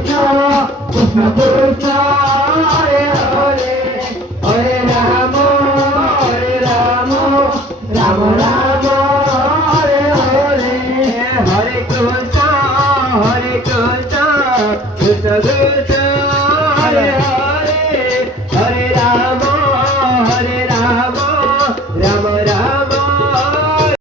Krishna Krishna Hare Hare Hare Rama Rama Rama Hare Hare Hare Krishna Krishna Krishna Hare Hare Hare Rama